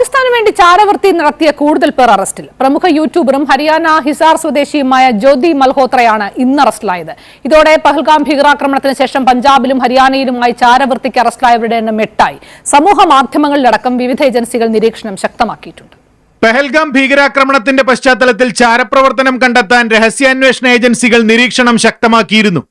പാകിസ്ഥാന് വേണ്ടി ചാരവൃത്തി നടത്തിയ കൂടുതൽ പേർ അറസ്റ്റിൽ. പ്രമുഖ യൂട്യൂബറും ഹരിയാന ഹിസാർ സ്വദേശിയുമായ ജ്യോതി മൽഹോത്രയാണ് ഇന്ന് അറസ്റ്റിലായത്. ഇതോടെ പഹൽഗാം ഭീകരാക്രമണത്തിന് ശേഷം പഞ്ചാബിലും ഹരിയാനയിലുമായി ചാരവൃത്തിക്ക് അറസ്റ്റിലായവരുടെ എണ്ണം എട്ടായി. സമൂഹ മാധ്യമങ്ങളിലടക്കം വിവിധ ഏജൻസികൾ നിരീക്ഷണം ശക്തമാക്കിയിട്ടുണ്ട്. പെഹൽഗാം ഭീകരാക്രമണത്തിന്റെ പശ്ചാത്തലത്തിൽ ചാരപ്രവർത്തനം കണ്ടെത്താൻ രഹസ്യാന്വേഷണ ഏജൻസികൾ നിരീക്ഷണം ശക്തമാക്കിയിരുന്നു.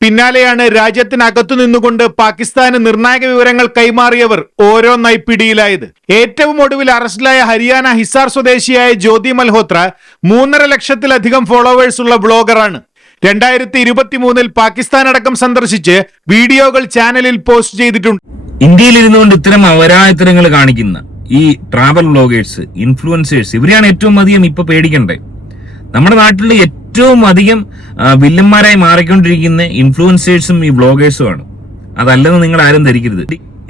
പിന്നാലെയാണ് രാജ്യത്തിനകത്തു നിന്നുകൊണ്ട് പാകിസ്ഥാന് നിർണായക വിവരങ്ങൾ കൈമാറിയവർ ഓരോന്നായി പിടിയിലായത് ഏറ്റവും ഒടുവിൽ അറസ്റ്റിലായ ഹരിയാന ഹിസാർ സ്വദേശിയായ ജ്യോതി മൽഹോത്ര മൂന്നര ലക്ഷത്തിലധികം ഫോളോവേഴ്സ് ഉള്ള ബ്ലോഗറാണ് രണ്ടായിരത്തി ഇരുപത്തി മൂന്നിൽ പാകിസ്ഥാൻ അടക്കം സന്ദർശിച്ച് വീഡിയോകൾ ചാനലിൽ പോസ്റ്റ് ചെയ്തിട്ടുണ്ട്. ഇന്ത്യയിൽ ഇരുന്നുകൊണ്ട് ഇത്തരം അവരായത്തരങ്ങൾ കാണിക്കുന്ന ഈ ട്രാവൽ ബ്ലോഗേഴ്സ് ഇൻഫ്ലുവൻസേഴ്സ് ഇവരെയാണ് ഏറ്റവും അധികം ഇപ്പൊ പേടിക്കണ്ടേ നമ്മുടെ നാട്ടിൽ ഏറ്റവും അധികം വില്ലന്മാരായി മാറിക്കൊണ്ടിരിക്കുന്ന ഇൻഫ്ലുവൻസേഴ്സും ഈ ബ്ലോഗേഴ്സുമാണ് അതല്ലെന്ന് നിങ്ങൾ ആരും ധരിക്കരുത്.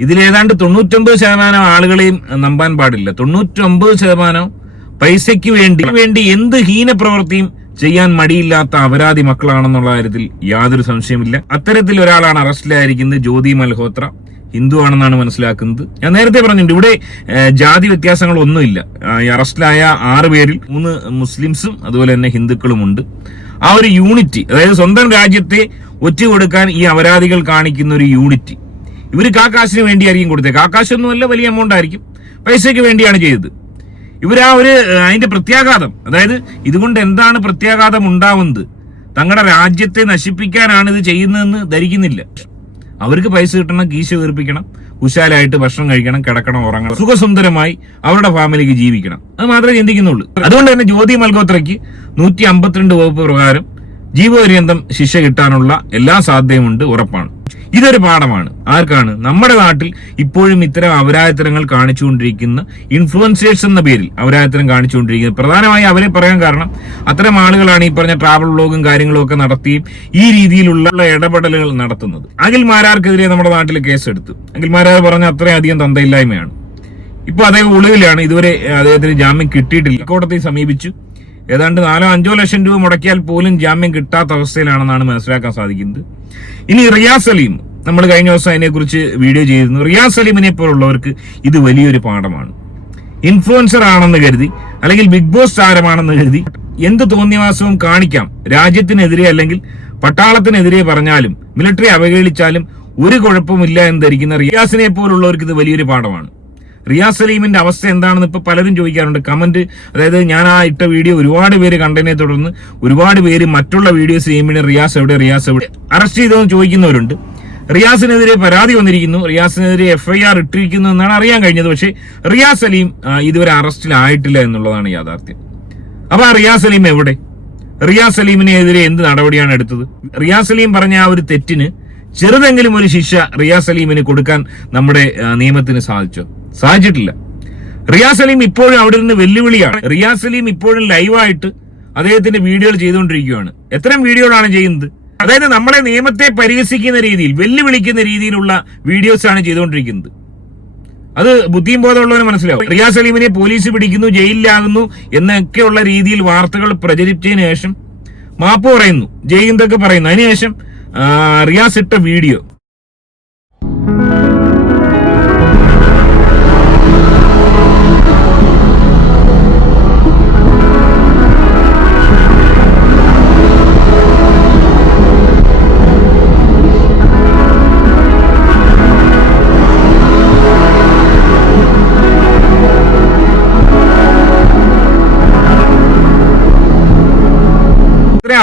ഇതിലേതാണ്ട് തൊണ്ണൂറ്റൊമ്പത് ശതമാനം ആളുകളെയും നമ്പാൻ പാടില്ല. തൊണ്ണൂറ്റൊമ്പത് ശതമാനം പൈസയ്ക്ക് വേണ്ടി വേണ്ടി എന്ത് ഹീനപ്രവൃത്തിയും ചെയ്യാൻ മടിയില്ലാത്ത അപരാധി മക്കളാണെന്നുള്ള കാര്യത്തിൽ യാതൊരു സംശയമില്ല അത്തരത്തിൽ ഒരാളാണ് അറസ്റ്റിലായിരിക്കുന്നത് ജ്യോതി മൽഹോത്ര. ഹിന്ദു ആണെന്നാണ് മനസ്സിലാക്കുന്നത്. ഞാൻ നേരത്തെ പറഞ്ഞിട്ടുണ്ട് ഇവിടെ ജാതി വ്യത്യാസങ്ങളൊന്നുമില്ല. ഒന്നുമില്ല അറസ്റ്റിലായ ആറ് പേരിൽ മൂന്ന് മുസ്ലിംസും അതുപോലെ തന്നെ ഹിന്ദുക്കളുമുണ്ട്. ആ ഒരു യൂണിറ്റി അതായത് സ്വന്തം രാജ്യത്തെ ഒറ്റ കൊടുക്കാൻ ഈ അപരാധികൾ കാണിക്കുന്ന ഒരു യൂണിറ്റി. ഇവർ കാക്കാശിന് വേണ്ടിയായിരിക്കും കൊടുത്തത്. കാക്കാശൊന്നുമല്ല വലിയ എമൗണ്ട് ആയിരിക്കും. പൈസയ്ക്ക് വേണ്ടിയാണ് ചെയ്തത്. ഇവർ ആ ഒരു അതിന്റെ പ്രത്യാഘാതം അതായത് ഇതുകൊണ്ട് എന്താണ് പ്രത്യാഘാതം ഉണ്ടാവുന്നത്? തങ്ങളുടെ രാജ്യത്തെ നശിപ്പിക്കാനാണ് ഇത് ചെയ്യുന്നതെന്ന് ധരിക്കുന്നില്ല. അവർക്ക് പൈസ കിട്ടണം കീശ വീർപ്പിക്കണം കുശാലായിട്ട് ഭക്ഷണം കഴിക്കണം കിടക്കണം ഉറങ്ങണം സുഖസുന്ദരമായി അവരുടെ ഫാമിലിക്ക് ജീവിക്കണം. അത് മാത്രമേ ചിന്തിക്കുന്നുള്ളൂ. അതുകൊണ്ട് തന്നെ ജ്യോതി മൽഹോത്രയ്ക്ക് നൂറ്റി അമ്പത്തിരണ്ട് വകുപ്പ് പ്രകാരം ജീവപര്യന്തം ശിക്ഷ കിട്ടാനുള്ള എല്ലാ സാധ്യതയുമുണ്ട് ഉറപ്പാണ്. ഇതൊരു പാഠമാണ്. ആർക്കാണ്? നമ്മുടെ നാട്ടിൽ ഇപ്പോഴും ഇത്തരം അവരായത്തരങ്ങൾ കാണിച്ചുകൊണ്ടിരിക്കുന്ന ഇൻഫ്ലുവൻസേഴ്സ് എന്ന പേരിൽ അവരായത്തരം കാണിച്ചുകൊണ്ടിരിക്കുന്നത്. പ്രധാനമായി അവരെ പറയാൻ കാരണം അത്തരം ആളുകളാണ് ഈ പറഞ്ഞ ട്രാവൽ വ്ളോഗും കാര്യങ്ങളും ഒക്കെ നടത്തിയും ഈ രീതിയിലുള്ള ഇടപെടലുകൾ നടത്തുന്നത്. അഖിൽ മാരാർക്കെതിരെ നമ്മുടെ നാട്ടിൽ കേസെടുത്തു. അഖിൽ മാരാർ അത്രയും അധികം തന്തയില്ലായ്മയാണ്. ഇപ്പൊ അദ്ദേഹം ഒളിവിലാണ്. ഇതുവരെ അദ്ദേഹത്തിന് ജാമ്യം കിട്ടിയിട്ടില്ല. കോടതിയെ സമീപിച്ചു. ഏതാണ്ട് നാലോ അഞ്ചോ ലക്ഷം രൂപ മുടക്കിയാൽ പോലും ജാമ്യം കിട്ടാത്ത അവസ്ഥയിലാണെന്നാണ് മനസ്സിലാക്കാൻ സാധിക്കുന്നത്. ഇനി റിയാസ് സലീം നമ്മൾ കഴിഞ്ഞ ദിവസം അതിനെക്കുറിച്ച് വീഡിയോ ചെയ്തിരുന്നു. റിയാസ് സലീമിനെ പോലുള്ളവർക്ക് ഇത് വലിയൊരു പാഠമാണ്. ഇൻഫ്ലുവൻസർ ആണെന്ന് കരുതി അല്ലെങ്കിൽ ബിഗ് ബോസ് താരമാണെന്ന് കരുതി എന്ത് തോന്നിയവാസവും കാണിക്കാം. രാജ്യത്തിനെതിരെ അല്ലെങ്കിൽ പട്ടാളത്തിനെതിരെ പറഞ്ഞാലും മിലിറ്ററി അവഹേളിച്ചാലും ഒരു കുഴപ്പമില്ല എന്ന് ധരിക്കുന്ന റിയാസിനെ പോലുള്ളവർക്ക് ഇത് വലിയൊരു പാഠമാണ്. റിയാസ് സലീമിന്റെ അവസ്ഥ എന്താണെന്ന് ഇപ്പൊ പലരും ചോദിക്കാറുണ്ട്. കമന്റ് അതായത് ഞാൻ ആ ഇട്ട വീഡിയോ ഒരുപാട് പേര് കണ്ടതിനെ തുടർന്ന് ഒരുപാട് പേര് മറ്റുള്ള വീഡിയോസ് ചെയ്യുമ്പോൾ റിയാസ് എവിടെ റിയാസ് എവിടെ? അറസ്റ്റ് ചെയ്തതെന്ന് ചോദിക്കുന്നവരുണ്ട്. റിയാസിനെതിരെ പരാതി വന്നിരിക്കുന്നു. റിയാസിനെതിരെ എഫ് ഐ ആർ ഇട്ടിരിക്കുന്നു എന്നാണ് അറിയാൻ കഴിഞ്ഞത്. പക്ഷേ റിയാസ് സലീം ഇതുവരെ അറസ്റ്റിലായിട്ടില്ല എന്നുള്ളതാണ് യാഥാർത്ഥ്യം. അപ്പൊ ആ റിയാസ് സലീം എവിടെ? റിയാസ് സലീമിനെതിരെ എന്ത് നടപടിയാണ് എടുത്തത്? റിയാസ് സലീം പറഞ്ഞ ആ ഒരു തെറ്റിന് ചെറുതെങ്കിലും ഒരു ശിക്ഷ റിയാസ് സലീമിന് കൊടുക്കാൻ നമ്മുടെ നിയമത്തിന് സാധിച്ചോ? സാധിച്ചിട്ടില്ല. റിയാസ് സലീം ഇപ്പോഴും അവിടെ നിന്ന് വെല്ലുവിളിയാണ്. റിയാസ് സലീം ഇപ്പോഴും ലൈവായിട്ട് അദ്ദേഹത്തിന്റെ വീഡിയോകൾ ചെയ്തുകൊണ്ടിരിക്കുകയാണ്. എത്രയും വീഡിയോകളാണ് ചെയ്യുന്നത്. അതായത് നമ്മളെ നിയമത്തെ പരിഹസിക്കുന്ന രീതിയിൽ വെല്ലുവിളിക്കുന്ന രീതിയിലുള്ള വീഡിയോസ് ആണ് ചെയ്തുകൊണ്ടിരിക്കുന്നത്. അത് ബുദ്ധിയും ബോധമുള്ളവന് മനസ്സിലാവും. റിയാസ് സലീമിനെ പോലീസ് പിടിക്കുന്നു ജയിലിലാകുന്നു എന്നൊക്കെയുള്ള രീതിയിൽ വാർത്തകൾ പ്രചരിപ്പിച്ചതിന് ശേഷം മാപ്പ് പറയുന്നു. ജയിലെന്നൊക്കെ പറയുന്നു. അതിനുശേഷം റിയാസ് ഇട്ട വീഡിയോ.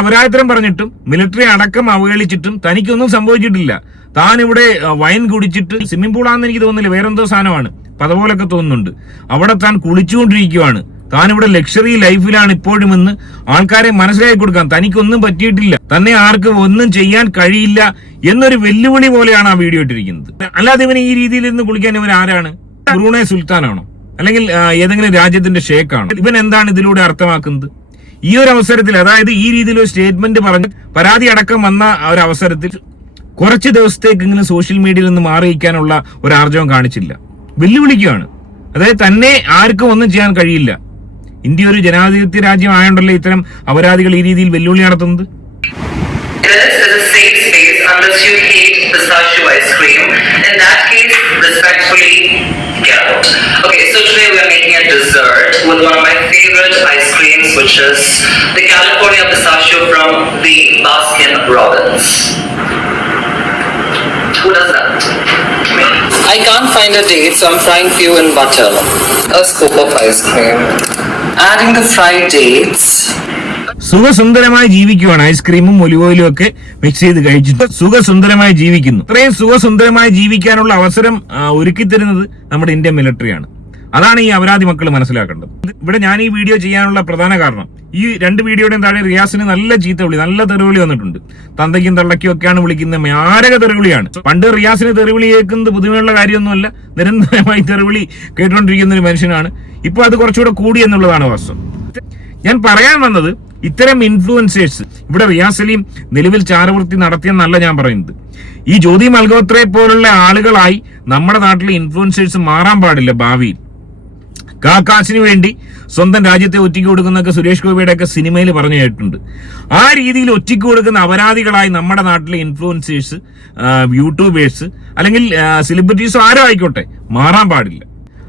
ഇത്രയും പറഞ്ഞിട്ടും മിലിറ്ററി അടക്കം അവഹേളിച്ചിട്ടും തനിക്കൊന്നും സംഭവിച്ചിട്ടില്ല. താൻ ഇവിടെ വൈൻ കുടിച്ചിട്ട് സ്വിമ്മിംഗ് പൂളാന്ന് എനിക്ക് തോന്നുന്നില്ല. വേറെന്തോ സാധനമാണ്. പതപോലൊക്കെ തോന്നുന്നുണ്ട്. അവിടെ താൻ കുളിച്ചുകൊണ്ടിരിക്കുവാണ്. താൻ ഇവിടെ ലക്ഷറി ലൈഫിലാണ് ഇപ്പോഴും എന്ന് ആൾക്കാരെ മനസ്സിലാക്കി കൊടുക്കാൻ തനിക്കൊന്നും പറ്റിയിട്ടില്ല. തന്നെ ആർക്കും ഒന്നും ചെയ്യാൻ കഴിയില്ല എന്നൊരു വെല്ലുവിളി പോലെയാണ് ആ വീഡിയോ ഇട്ടിരിക്കുന്നത്. അല്ലാതെ ഇവന് ഈ രീതിയിൽ ഇരുന്ന് കുളിക്കാൻ ഇവൻ ആരാണ്? ബ്രൂണെ സുൽത്താനാണോ? അല്ലെങ്കിൽ ഏതെങ്കിലും രാജ്യത്തിന്റെ ഷേക്കാണോ ഇവൻ എന്താണ് ഇതിലൂടെ അർത്ഥമാക്കുന്നത്? ഈ ഒരു അവസരത്തിൽ അതായത് ഈ രീതിയിൽ ഒരു സ്റ്റേറ്റ്മെന്റ് പറഞ്ഞ് പരാതി അടക്കം വന്ന ഒരു അവസരത്തിൽ കുറച്ച് ദിവസത്തേക്കെങ്കിലും സോഷ്യൽ മീഡിയയിൽ നിന്ന് മാറിയിരിക്കാനുള്ള ഒരു ആർജവം കാണിച്ചില്ല. വെല്ലുവിളിക്കുകയാണ്. അതായത് തന്നെ ആർക്കും ഒന്നും ചെയ്യാൻ കഴിയില്ല. ഇന്ത്യ ഒരു ജനാധിപത്യ രാജ്യം ആയതുകൊണ്ടല്ലേ ഇത്തരം അപരാധികൾ ഈ രീതിയിൽ വെല്ലുവിളി നടത്തുന്നത്? Okay, is a with one of my favorite ice creams, which is the California pistachio from the Baskin Robbins. Who does that? I can't find a date, so I'm frying few in butter. A scoop of ice cream. Adding the fried dates. സുഖസുന്ദരമായി ജീവിക്കുവാണ് ഐസ്ക്രീമും olive ഓയിലും ഒക്കെ mix ചെയ്ത് കഴിച്ചിട്ട് സുഖസുന്ദരമായി ജീവിക്കുന്നു ഇത്രയും സുഖസുന്ദരമായി ജീവിക്കാനുള്ള അവസരം ഒരുക്കി തരുന്നത് നമ്മുടെ ഇന്ത്യൻ മിലിറ്ററിയാണ് അതാണ് ഈ അപരാധി മക്കൾ മനസ്സിലാക്കേണ്ടത്. ഇവിടെ ഞാൻ ഈ വീഡിയോ ചെയ്യാനുള്ള പ്രധാന കാരണം ഈ രണ്ട് വീഡിയോയുടെയും താഴെ റിയാസിന് നല്ല ചീത്ത വിളി നല്ല തെറിവിളി വന്നിട്ടുണ്ട്. തന്തയ്ക്കും തള്ളയ്ക്കും ഒക്കെയാണ് വിളിക്കുന്ന മാരക തെറിവിളിയാണ്. പണ്ട് റിയാസിന് തെറിവിളി കേൾക്കുന്നത് പുതുമയുള്ള കാര്യമൊന്നുമല്ല നിരന്തരമായി തെറിവിളി കേട്ടുകൊണ്ടിരിക്കുന്ന ഒരു മനുഷ്യനാണ്. ഇപ്പൊ അത് കുറച്ചുകൂടെ കൂടി എന്നുള്ളതാണ് വാസ്തവം. ഞാൻ പറയാൻ വന്നത് ഇത്തരം ഇൻഫ്ലുവൻസേഴ്സ് ഇവിടെ റിയാസ് നിലവിൽ ചാരവൃത്തി നടത്തിയെന്നല്ല ഞാൻ പറയുന്നത്. ഈ ജ്യോതി മൽഗോത്രയെ പോലുള്ള ആളുകളായി നമ്മുടെ നാട്ടിലെ ഇൻഫ്ലുവൻസേഴ്സ് മാറാൻ പാടില്ല ഭാവിയിൽ. കാക്കാശിന് വേണ്ടി സ്വന്തം രാജ്യത്തെ ഒറ്റയ്ക്ക് കൊടുക്കുന്നൊക്കെ സുരേഷ് ഗോപിയുടെ ഒക്കെ സിനിമയിൽ പറഞ്ഞു കേട്ടിട്ടുണ്ട്. ആ രീതിയിൽ ഒറ്റയ്ക്ക് കൊടുക്കുന്ന അപരാധികളായി നമ്മുടെ നാട്ടിലെ ഇൻഫ്ലുവൻസേഴ്സ് യൂട്യൂബേഴ്സ് അല്ലെങ്കിൽ സെലിബ്രിറ്റീസോ ആരോ ആയിക്കോട്ടെ മാറാൻ പാടില്ല.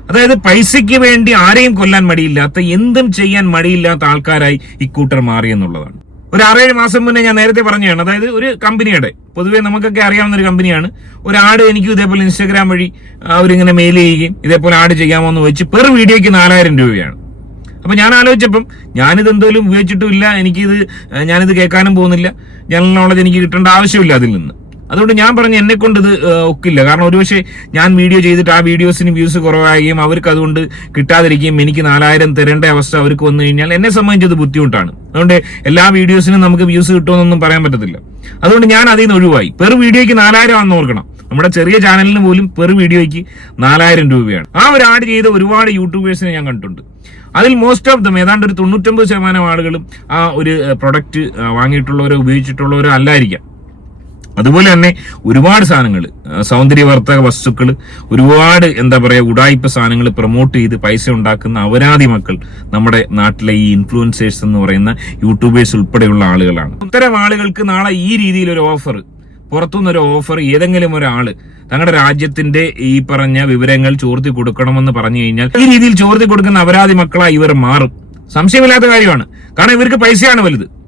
അതായത് പൈസയ്ക്ക് വേണ്ടി ആരെയും കൊല്ലാൻ മടിയില്ലാത്ത എന്തും ചെയ്യാൻ മടിയില്ലാത്ത ആൾക്കാരായി ഇക്കൂട്ടർ മാറി എന്നുള്ളതാണ്. ഒരു ആറേഴ് മാസം മുന്നേ ഞാൻ നേരത്തെ പറഞ്ഞതാണ്. അതായത് ഒരു കമ്പനിയുടെ പൊതുവെ നമുക്കൊക്കെ അറിയാവുന്ന ഒരു കമ്പനിയാണ്. ഒരു ആഡ് എനിക്ക് ഇതേപോലെ ഇൻസ്റ്റാഗ്രാം വഴി അവരിങ്ങനെ മെയിൽ ചെയ്യുകയും ഇതേപോലെ ആഡ് ചെയ്യാമോ എന്ന് വെച്ച് പെർ വീഡിയോയ്ക്ക് നാലായിരം രൂപയാണ്. അപ്പൊ ഞാൻ ആലോചിച്ചപ്പം ഞാനിത് എന്തോലും ഉപയോഗിച്ചിട്ടുമില്ല എനിക്കിത് ഞാനിത് കേൾക്കാനും പോകുന്നില്ല. ജനറൽ നോളജ് എനിക്ക് കിട്ടേണ്ട ആവശ്യമില്ല അതിൽ നിന്ന്. അതുകൊണ്ട് ഞാൻ പറഞ്ഞു എന്നെ കൊണ്ട് ഇത് ഒക്കില്ല. കാരണം ഒരുപക്ഷെ ഞാൻ വീഡിയോ ചെയ്തിട്ട് ആ വീഡിയോസിന് വ്യൂസ് കുറവാകുകയും അവർക്ക് അതുകൊണ്ട് കിട്ടാതിരിക്കുകയും എനിക്ക് നാലായിരം തരേണ്ട അവസ്ഥ അവർക്ക് വന്നു കഴിഞ്ഞാൽ എന്നെ സംബന്ധിച്ചത് ബുദ്ധിമുട്ടാണ്. അതുകൊണ്ട് എല്ലാ വീഡിയോസിനും നമുക്ക് വ്യൂസ് കിട്ടുമെന്നൊന്നും പറയാൻ പറ്റത്തില്ല. അതുകൊണ്ട് ഞാൻ അതിൽ നിന്ന് ഒഴിവായി. പെർ വീഡിയോയ്ക്ക് നാലായിരം ആണെന്ന് ഓർക്കണം. നമ്മുടെ ചെറിയ ചാനലിന് പോലും പെർ വീഡിയോയ്ക്ക് നാലായിരം രൂപയാണ്. ആ ഒരു ആഡ് ചെയ്ത ഒരുപാട് യൂട്യൂബേഴ്സിനെ ഞാൻ കണ്ടിട്ടുണ്ട്. അതിൽ മോസ്റ്റ് ഓഫ് ദം ഏതാണ്ട് ഒരു തൊണ്ണൂറ്റൊമ്പത് ശതമാനം ആളുകളും ആ ഒരു പ്രൊഡക്റ്റ് വാങ്ങിയിട്ടുള്ളവരോ ഉപയോഗിച്ചിട്ടുള്ളവരോ അല്ലായിരിക്കാം. അതുപോലെ തന്നെ ഒരുപാട് സാധനങ്ങൾ സൗന്ദര്യവർദ്ധക വസ്തുക്കൾ ഒരുപാട് എന്താ പറയുക ഉടായ്പ സാധനങ്ങൾ പ്രൊമോട്ട് ചെയ്ത് പൈസ ഉണ്ടാക്കുന്ന അവരാധി മക്കൾ നമ്മുടെ നാട്ടിലെ ഈ ഇൻഫ്ലുവൻസേഴ്സ് എന്ന് പറയുന്ന യൂട്യൂബേഴ്സ് ഉൾപ്പെടെയുള്ള ആളുകളാണ്. ഇത്തരം ആളുകൾക്ക് നാളെ ഈ രീതിയിൽ ഒരു ഓഫർ പുറത്തുനിന്നൊരു ഓഫർ ഏതെങ്കിലും ഒരാൾ തങ്ങളുടെ രാജ്യത്തിന്റെ ഈ പറഞ്ഞ വിവരങ്ങൾ ചോർത്തി കൊടുക്കണമെന്ന് പറഞ്ഞു കഴിഞ്ഞാൽ ഈ രീതിയിൽ ചോർത്തി കൊടുക്കുന്ന അപരാധി മക്കളായി ഇവർ മാറും. സംശയമില്ലാത്ത കാര്യമാണ്. കാരണം ഇവർക്ക് പൈസയാണ് വലുത്.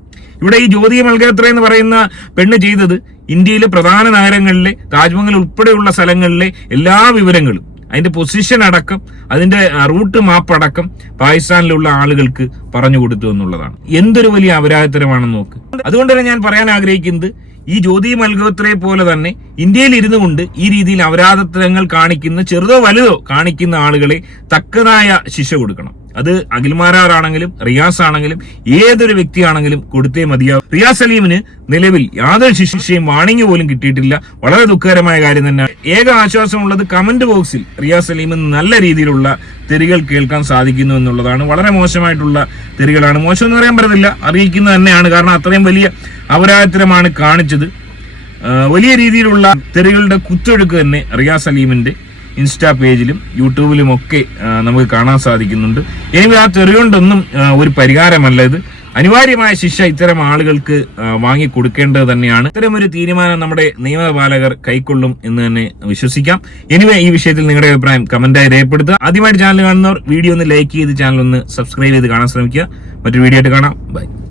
ഇവിടെ ഈ ജ്യോതി മൽഗത്ര എന്ന് പറയുന്ന പെണ്ണ് ചെയ്തത് ഇന്ത്യയിലെ പ്രധാന നഗരങ്ങളിലെ താജ്മഹൽ ഉൾപ്പെടെയുള്ള സ്ഥലങ്ങളിലെ എല്ലാ വിവരങ്ങളും അതിന്റെ പൊസിഷൻ അടക്കം അതിന്റെ റൂട്ട് മാപ്പ് അടക്കം പാകിസ്ഥാനിലുള്ള ആളുകൾക്ക് പറഞ്ഞു കൊടുത്തു എന്നുള്ളതാണ്. എന്തൊരു വലിയ അപരാധത്തരമാണെന്ന് നോക്ക്. അതുകൊണ്ട് തന്നെ ഞാൻ പറയാൻ ആഗ്രഹിക്കുന്നത് ഈ ജ്യോതി മൽഗോത്രയെ പോലെ തന്നെ ഇന്ത്യയിൽ ഇരുന്നു കൊണ്ട് ഈ രീതിയിൽ അപരാധത്തരങ്ങൾ കാണിക്കുന്ന ചെറുതോ വലുതോ കാണിക്കുന്ന ആളുകളെ തക്കതായ ശിക്ഷ കൊടുക്കണം. അത് അഖിൽമാരാറാണെങ്കിലും റിയാസ് ആണെങ്കിലും ഏതൊരു വ്യക്തിയാണെങ്കിലും കൊടുത്തേ മതിയാവും. റിയാസ് സലീമിന് നിലവിൽ യാതൊരു ശിക്ഷയും വാണിംഗ് പോലും കിട്ടിയിട്ടില്ല. വളരെ ദുഃഖകരമായ കാര്യം തന്നെയാണ് ഏക ആശ്വാസമുള്ളത് കമന്റ് ബോക്സിൽ റിയാസ് സലീമിന് നല്ല രീതിയിലുള്ള തെറികൾ കേൾക്കാൻ സാധിക്കുന്നു എന്നുള്ളതാണ്. വളരെ മോശമായിട്ടുള്ള തെറികളാണ്. മോശം എന്ന് പറയാൻ പറ്റത്തില്ല. അറിയിക്കുന്നത് തന്നെയാണ്. കാരണം അത്രയും വലിയ അപരാധത്തരമാണ് കാണിച്ചത്. വലിയ രീതിയിലുള്ള തെറികളുടെ കുത്തൊഴുക്ക് തന്നെ റിയാസ് സലീമിന്റെ ഇൻസ്റ്റാ പേജിലും യൂട്യൂബിലും ഒക്കെ നമുക്ക് കാണാൻ സാധിക്കുന്നുണ്ട്. ഇനി ആ തെറി കൊണ്ടൊന്നും ഒരു പരിഹാരമല്ല ഇത്. അനിവാര്യമായ ശിക്ഷ ഇത്തരം ആളുകൾക്ക് വാങ്ങിക്കൊടുക്കേണ്ടത് വാങ്ങി കൊടുക്കേണ്ടത് തന്നെയാണ്. ഇത്തരം ഒരു തീരുമാനം നമ്മുടെ നിയമപാലകർ കൈക്കൊള്ളും എന്ന് തന്നെ വിശ്വസിക്കാം. എനിവേ ഈ വിഷയത്തിൽ നിങ്ങളുടെ അഭിപ്രായം കമന്റായി രേഖപ്പെടുത്തുക. ആദ്യമായിട്ട് ചാനൽ കാണുന്നവർ വീഡിയോ ഒന്ന് ലൈക്ക് ചെയ്ത് ചാനൽ ഒന്ന് സബ്സ്ക്രൈബ് ചെയ്ത് കാണാൻ ശ്രമിക്കുക. മറ്റൊരു വീഡിയോ ആയിട്ട് കാണാം. ബൈ.